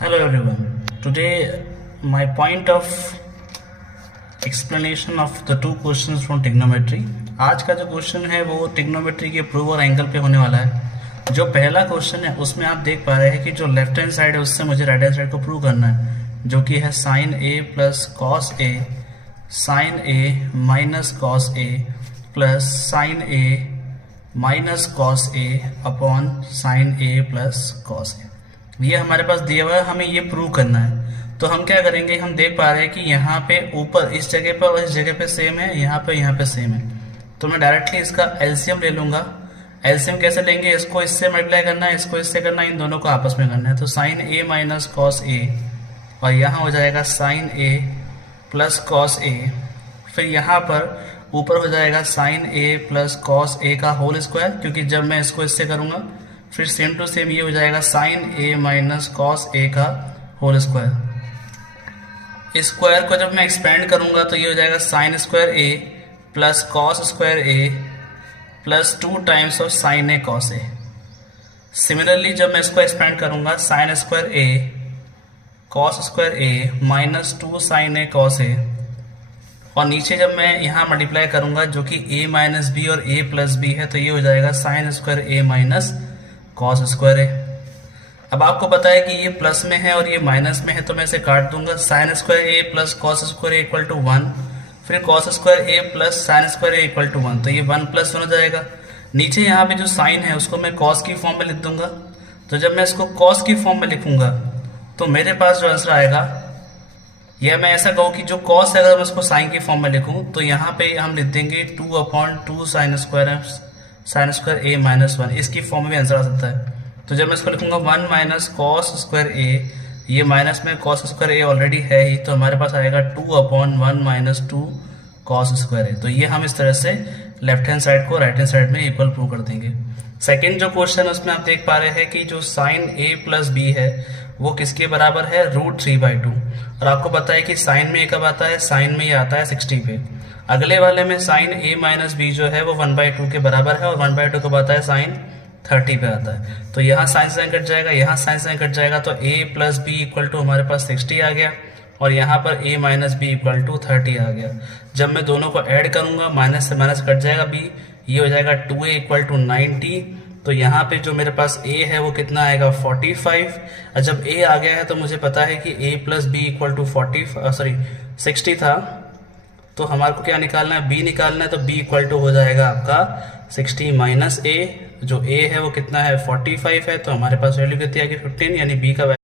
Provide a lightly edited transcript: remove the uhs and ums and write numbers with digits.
Hello everyone. Today my point of explanation of the two questions from trigonometry. आज का जो question है वो ट्रिग्नोमेट्री के प्रूव और एंगल पे होने वाला है। जो पहला क्वेश्चन है उसमें आप देख पा रहे हैं कि जो लेफ्ट हैंड साइड है उससे मुझे राइट हैंड साइड को प्रूव करना है, जो कि है sign A plus cos A, sign A minus cos A plus sign A minus cos A upon sine A plus cos A. ये हमारे पास दिया हुआ है, हमें ये प्रूव करना है। तो हम क्या करेंगे, हम देख पा रहे हैं कि यहाँ पे ऊपर इस जगह पर और इस जगह पे सेम है, यहाँ पे सेम है। तो मैं डायरेक्टली इसका एलसीएम ले लूंगा। एलसीएम कैसे लेंगे, इसको इससे मल्टीप्लाई करना है, इसको इससे करना है, इन दोनों को आपस में करना है। तो sign A minus cos A और यहाँ हो जाएगा sign A plus cos A, फिर यहाँ पर ऊपर हो जाएगा sign A plus cos A का होल स्क्वायर, क्योंकि जब मैं इसको इससे करूंगा फिर सेम टू सेम ये हो जाएगा sign A minus cos A का होल स्क्वायर। इस स्क्वायर को जब मैं एक्सपेंड करूंगा तो ये हो जाएगा sine square A plus cos square A plus 2 times of sine A cos A. Similarly जब मैं इसको एक्सपेंड करूंगा sine square A cos square A minus 2 sign A cos A, और नीचे जब मैं यहाँ मल्टीप्लाई करूंगा जो कि a माइनस बी और a प्लस बी है, तो ये हो जाएगा sign square a minus cos square a। अब आपको पता है कि ये प्लस में है और ये माइनस में है, तो मैं इसे काट दूंगा। Sine square a plus cos square a equal to 1, फिर cos square a plus sine square a equal to 1, तो ये 1 प्लस 1 हो जाएगा। नीचे यहाँ पे जो साइन है उसको मैं कॉस की फॉर्म में लिख दूंगा। तो जब मैं इसको कॉस की फॉर्म में लिखूंगा तो मेरे पास जो आंसर आएगा, या मैं ऐसा कहूँ कि जो कॉस है अगर मैं उसको साइन की फॉर्म में लिखूं तो यहाँ पे हम लिख देंगे 2/2 साइन स्क्वायर ए माइनस 1, इसकी फॉर्म में भी आंसर आ सकता है। तो जब मैं इसको लिखूंगा 1 माइनस कॉस स्क्वायर ए, ये माइनस में कॉस स्क्वायर ए ऑलरेडी है ही, तो हमारे पास आएगा 2/1 माइनस 2 कॉस स्क्वायर ए। तो ये हम इस तरह से लेफ्ट हैंड साइड को राइट हैंड साइड में इक्वल प्रूव कर देंगे। सेकेंड जो क्वेश्चन है उसमें आप देख पा रहे हैं कि जो साइन ए प्लस बी है वो किसके बराबर है, √3/2। और आपको पता है कि साइन में ये कब आता है, साइन में ये आता है 60 पे। अगले वाले में साइन a माइनस बी जो है वो 1/2 के बराबर है, और 1/2 कब आता है, साइन 30 पे आता है। तो यहाँ साइन साइन कट जाएगा, यहाँ साइन साइन कट जाएगा, तो a plus B equal to हमारे पास 60 आ गया, और यहाँ पर a minus B equal to 30 आ गया। जब मैं दोनों को ऐड करूंगा माइनस से माइनस कट जाएगा b, ये हो जाएगा 2a इक्वल टू 90। तो यहाँ पे जो मेरे पास a है वो कितना आएगा, 45। और जब a आ गया है तो मुझे पता है कि a plus B equal to 60 था, तो हमारे को क्या निकालना है, b निकालना है। तो b इक्वल टू हो जाएगा आपका 60 माइनस a, जो a है वो कितना है, 45 है, तो हमारे पास वैल्यू कितनी आएगी, 15, यानी b का